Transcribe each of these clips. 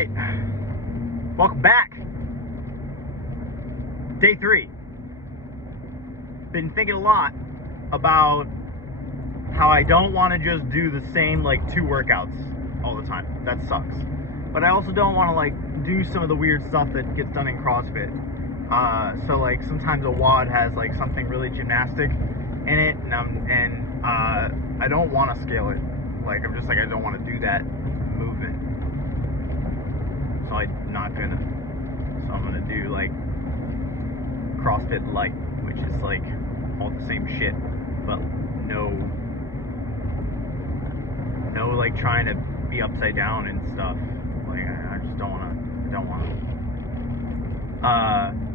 right, welcome back. Day 3. Been thinking a lot about how I don't want to just do the same like 2 workouts all the time. That sucks. But I also don't want to like do some of the weird stuff that gets done in CrossFit. So like sometimes a WOD has like something really gymnastic in it, and I don't want to scale it. Like I'm just like I don't want to do that movement. So I'm not gonna. So I'm gonna do like CrossFit Light, which is like all the same shit, but no like trying to be upside down and stuff. Like I just don't want to.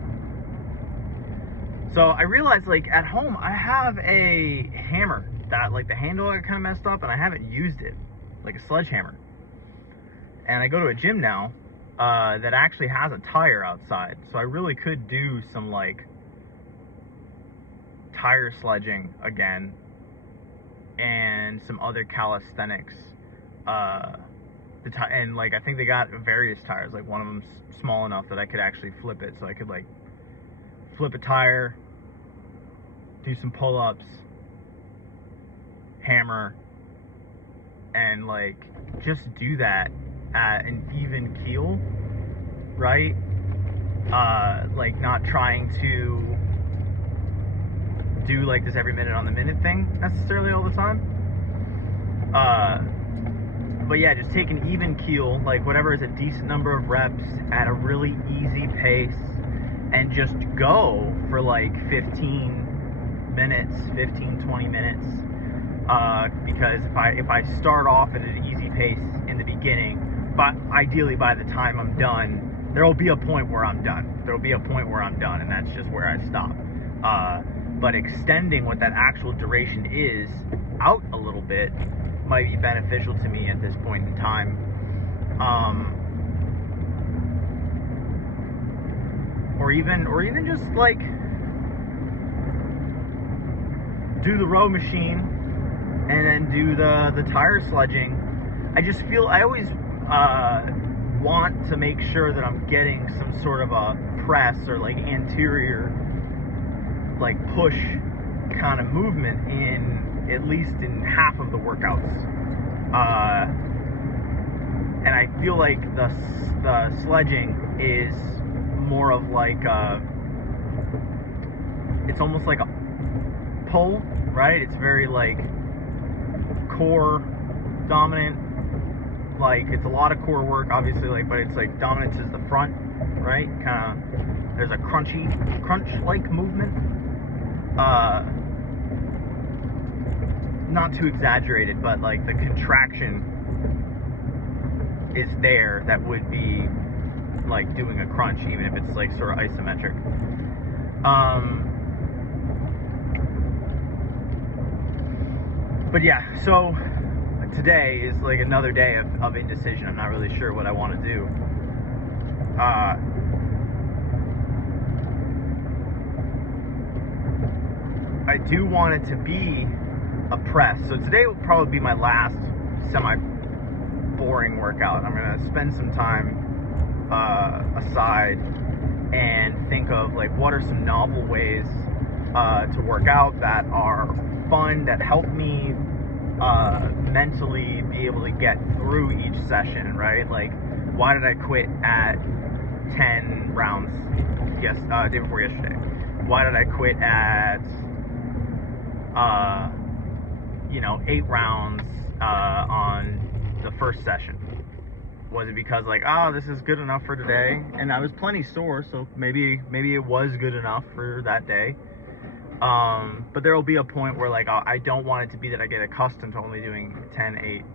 So I realized like at home I have a hammer that like the handle got kind of messed up and I haven't used it, like a sledgehammer. And I go to a gym now that actually has a tire outside, so I really could do some like tire sledging again and some other calisthenics. And like I think they got various tires, like one of them's small enough that I could actually flip it, so I could like flip a tire, do some pull-ups, hammer, and like just do that at an even keel, right? Like not trying to do like this every minute on the minute thing necessarily all the time. But yeah, just take an even keel, like whatever is a decent number of reps at a really easy pace, and just go for like 15 minutes, 20 minutes. Because if I start off at an easy pace in the beginning, but ideally by the time I'm done, there will be a point where I'm done. There will be a point where I'm done, and that's just where I stop. But extending what that actual duration is out a little bit might be beneficial to me at this point in time. Or even just like do the row machine and then do the tire sledging. I just feel I always want to make sure that I'm getting some sort of a press or like anterior like push kind of movement in at least in half of the workouts. And I feel like the sledging is more of like it's almost like a pull, right? It's very like core dominant, like it's a lot of core work obviously, like, but it's like dominance is the front, right? Kind of there's a crunch like movement, not too exaggerated, but like the contraction is there that would be like doing a crunch, even if it's like sort of isometric. But yeah, so today is like another day of indecision. I'm not really sure what I want to do. I do want it to be a press. So today will probably be my last semi-boring workout. I'm going to spend some time aside and think of like what are some novel ways to work out that are fun, that help me mentally be able to get through each session, right? Like, why did I quit at 10 rounds day before yesterday? Why did I quit at 8 rounds on the first session? Was it because like, oh, this is good enough for today, and I was plenty sore, so maybe it was good enough for that day. But there will be a point where like I don't want it to be that I get accustomed to only doing 10, 8,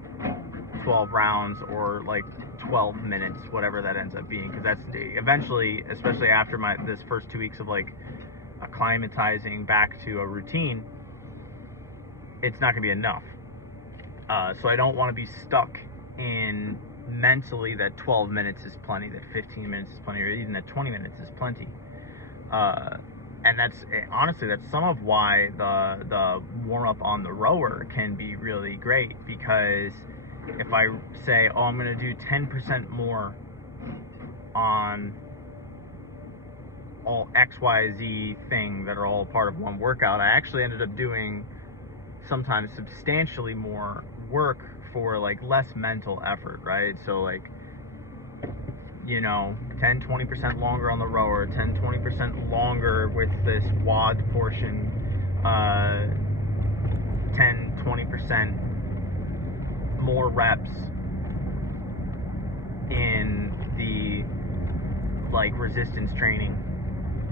12 rounds or like 12 minutes, whatever that ends up being, because that's eventually, especially after this first 2 weeks of like acclimatizing back to a routine, it's not gonna be enough. So I don't want to be stuck in mentally that 12 minutes is plenty, that 15 minutes is plenty, or even that 20 minutes is plenty. And that's honestly, that's some of why the warm up on the rower can be really great, because if I say, oh, I'm going to do 10% more on all XYZ thing that are all part of one workout. I actually ended up doing sometimes substantially more work for like less mental effort, right? So like, 10-20% longer on the rower, 10-20% longer with this WOD portion, 10-20% more reps in the like resistance training,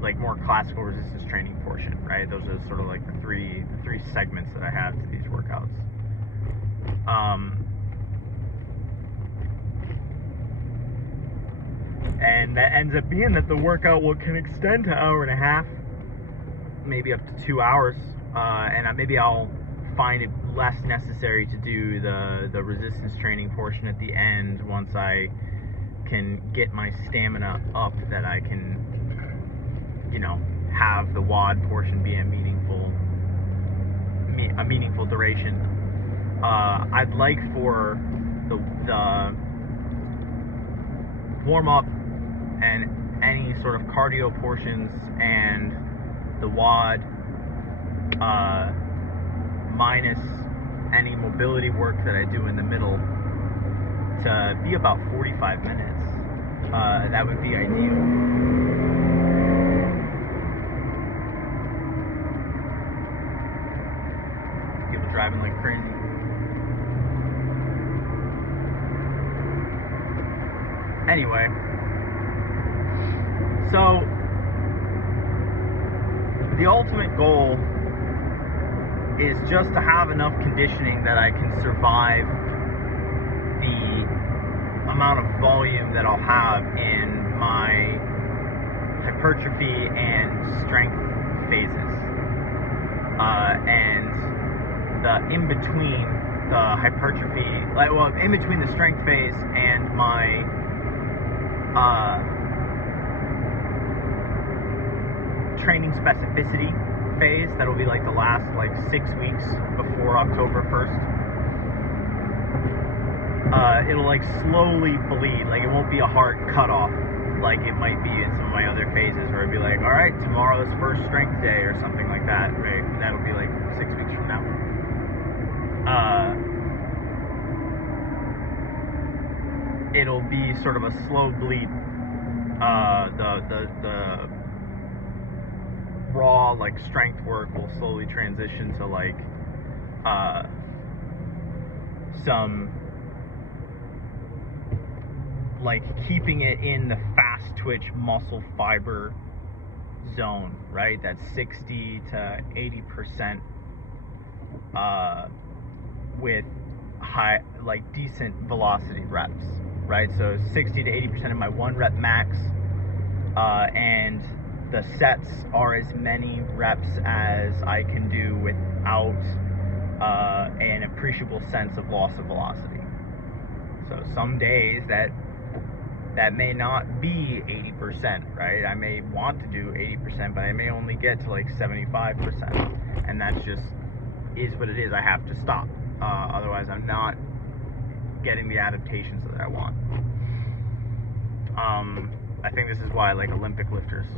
like more classical resistance training portion, right? Those are sort of like the three segments that I have to these workouts. And that ends up being that the workout can extend to an hour and a half, maybe up to 2 hours, and maybe I'll find it less necessary to do the resistance training portion at the end once I can get my stamina up, that I can have the WOD portion be a meaningful duration. I'd like for the warm up and any sort of cardio portions and the WOD minus any mobility work that I do in the middle to be about 45 minutes. That would be ideal. People driving like crazy. Anyway, so the ultimate goal is just to have enough conditioning that I can survive the amount of volume that I'll have in my hypertrophy and strength phases. And the in between the hypertrophy, in between the strength phase and my training specificity phase, that'll be like the last 6 weeks before October 1st. It'll slowly bleed, it won't be a hard cutoff like it might be in some of my other phases where it'd be like, all right, tomorrow's first strength day or something like that, right? That'll be 6 weeks from now. It'll be sort of a slow bleed. The raw strength work will slowly transition to some keeping it in the fast twitch muscle fiber zone, right? That's 60 to 80% with high, decent velocity reps, right? So 60 to 80% of my 1 rep max, and the sets are as many reps as I can do without an appreciable sense of loss of velocity. So some days that may not be 80%, right? I may want to do 80%, but I may only get to 75%, and that's just is what it is. I have to stop, otherwise I'm not getting the adaptations that I want. I think this is why Olympic lifters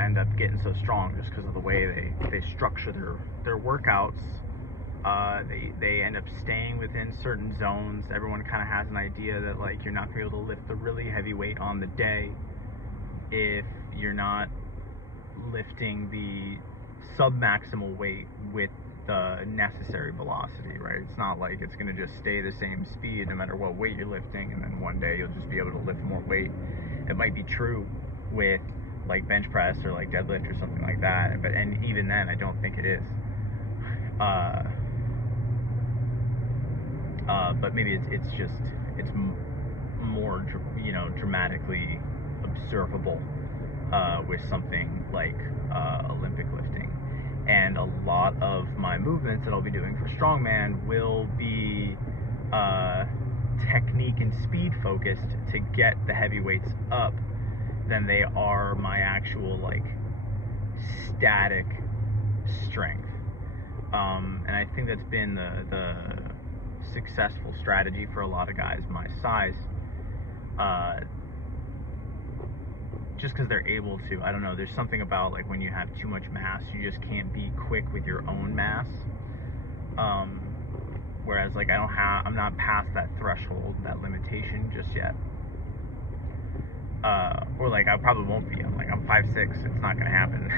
end up getting so strong, just because of the way they structure their workouts. They end up staying within certain zones. Everyone kind of has an idea that you're not going to be able to lift the really heavy weight on the day if you're not lifting the sub-maximal weight with the necessary velocity, right? It's not like it's going to just stay the same speed no matter what weight you're lifting, and then one day you'll just be able to lift more weight. It might be true with bench press or deadlift or something like that, and even then I don't think it is. But maybe it's more dramatically observable with something like Olympic lifting. And a lot of my movements that I'll be doing for strongman will be technique and speed focused to get the heavy weights up than they are my actual static strength. And I think that's been the successful strategy for a lot of guys my size. just because they're able to. I don't know. There's something about like when you have too much mass, you just can't be quick with your own mass. Whereas like I'm not past that threshold, that limitation just yet. Or like I probably won't be. I'm 5'6". It's not gonna happen.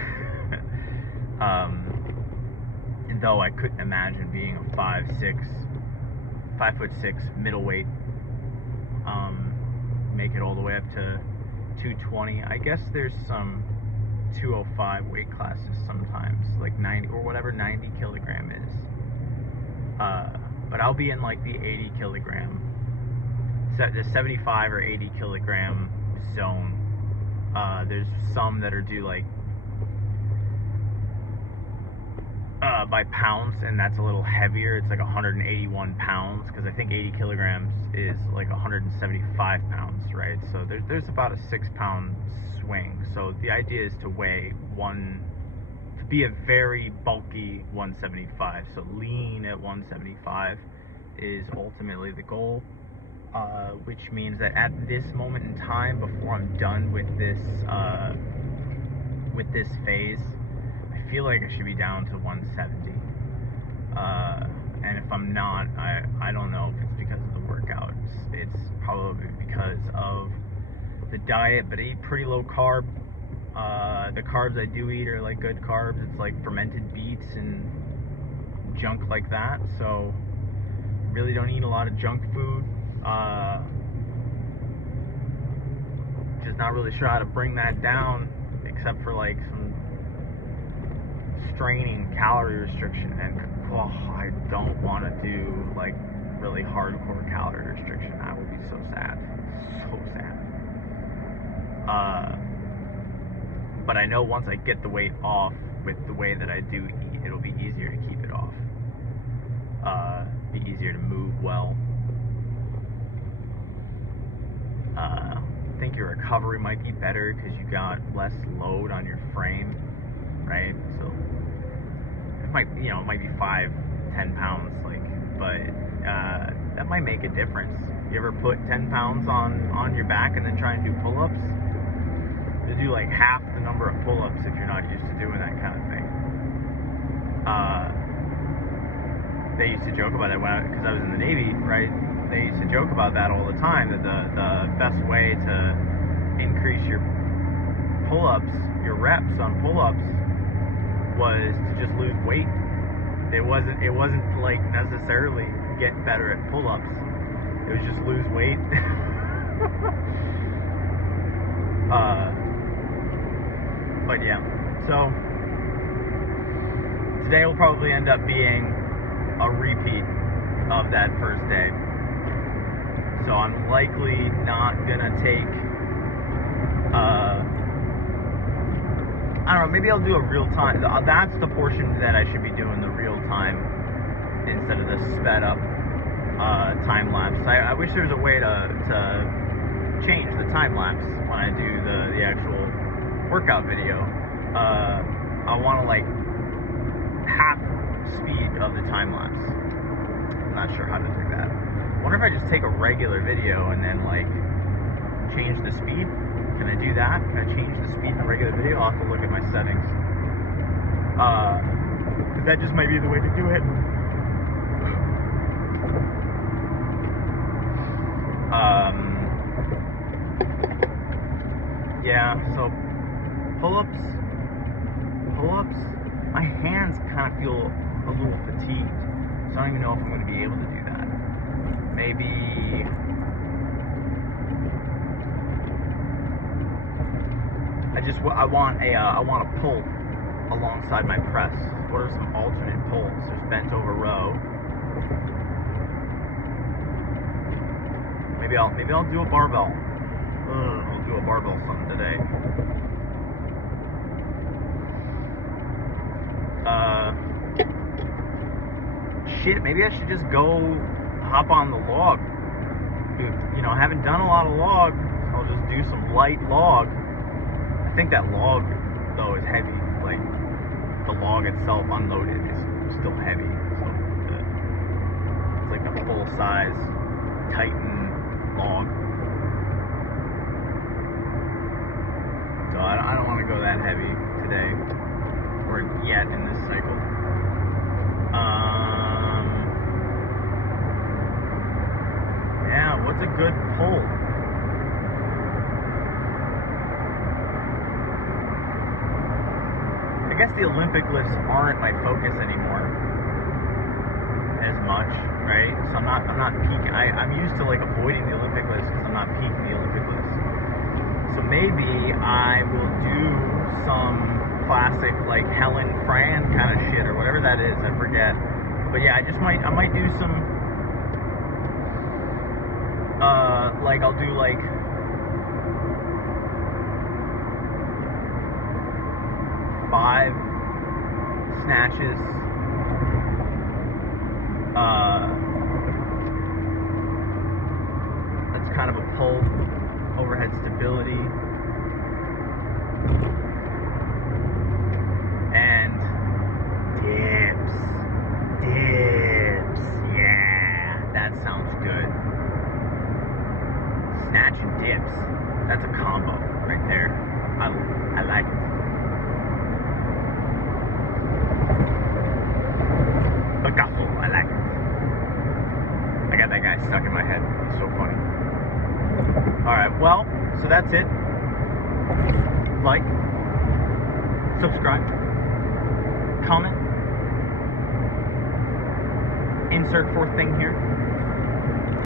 And though I couldn't imagine being a 5'6" middleweight, make it all the way up to 220. I guess there's some 205 weight classes sometimes, like 90 or whatever 90 kilogram is. But I'll be in like the 80 kilogram, the 75 or 80 kilogram zone. There's some that are due like by pounds, and that's a little heavier. It's like 181 pounds, because I think 80 kilograms is like 175 pounds, right? So there's about a 6-pound swing. So the idea is to be a very bulky 175. So lean at 175 is ultimately the goal, which means that at this moment in time, before I'm done with this phase, I feel like I should be down to 170. And if I'm not, I don't know if it's because of the workouts. It's probably because of the diet, but I eat pretty low carb. The carbs I do eat are like good carbs. It's like fermented beets and junk like that. So really don't eat a lot of junk food. Just not really sure how to bring that down, except for like some straining calorie restriction. And I don't want to do like really hardcore calorie restriction. That would be so sad. So sad. But I know once I get the weight off with the way that I do eat, it'll be easier to keep it off. Be easier to move well. I think your recovery might be better because you got less load on your frame, right? So it might be 5-10 pounds, but that might make a difference. You ever put 10 pounds on your back and then try and do pull-ups? You do like half the number of pull-ups if you're not used to doing that kind of thing. They used to joke about that because I was in the Navy, right? They used to joke about that all the time, that the best way to increase your pull-ups, your reps on pull-ups, was to just lose weight. It wasn't like necessarily get better at pull-ups. It was just lose weight. But yeah, so today will probably end up being a repeat of that first day. So I'm likely not gonna take, I don't know, maybe I'll do a real time. That's the portion that I should be doing, the real time, instead of the sped up time lapse. I wish there was a way to change the time lapse when I do the actual workout video. I want to like half speed of the time lapse. I'm not sure how to do that. I wonder if I just take a regular video and then like change the speed. Can I do that? Can I change the speed in the regular video? I'll have to look at my settings. Because that just might be the way to do it. Yeah, so pull-ups, my hands kind of feel a little fatigued, so I don't even know if I'm going to be able to do that. Maybe I want a pull alongside my press. What are some alternate pulls? There's bent over row. Maybe I'll do a barbell. I'll do a barbell something today. Shit, maybe I should just go hop on the log. You know, I haven't done a lot of log, so I'll just do some light log. I think that log, though, is heavy. Like, the log itself unloaded is still heavy. So it's like a full-size Titan log. good pull. I guess the Olympic lifts aren't my focus anymore as much, right? So I'm not peaking. I'm used to like avoiding the Olympic lifts because I'm not peaking the Olympic lifts. So maybe I will do some classic like Helen Fran kind of shit or whatever that is. I forget. But yeah, I might do some like I'll do like five snatches, that's kind of a pull, overhead stability, and dips, yeah, that sounds good. Snatch and dips, that's a combo right there. I like it. Picasso, I like it. I got that guy stuck in my head. It's so funny. Alright, well, so that's it. Like, subscribe, comment, insert fourth thing here.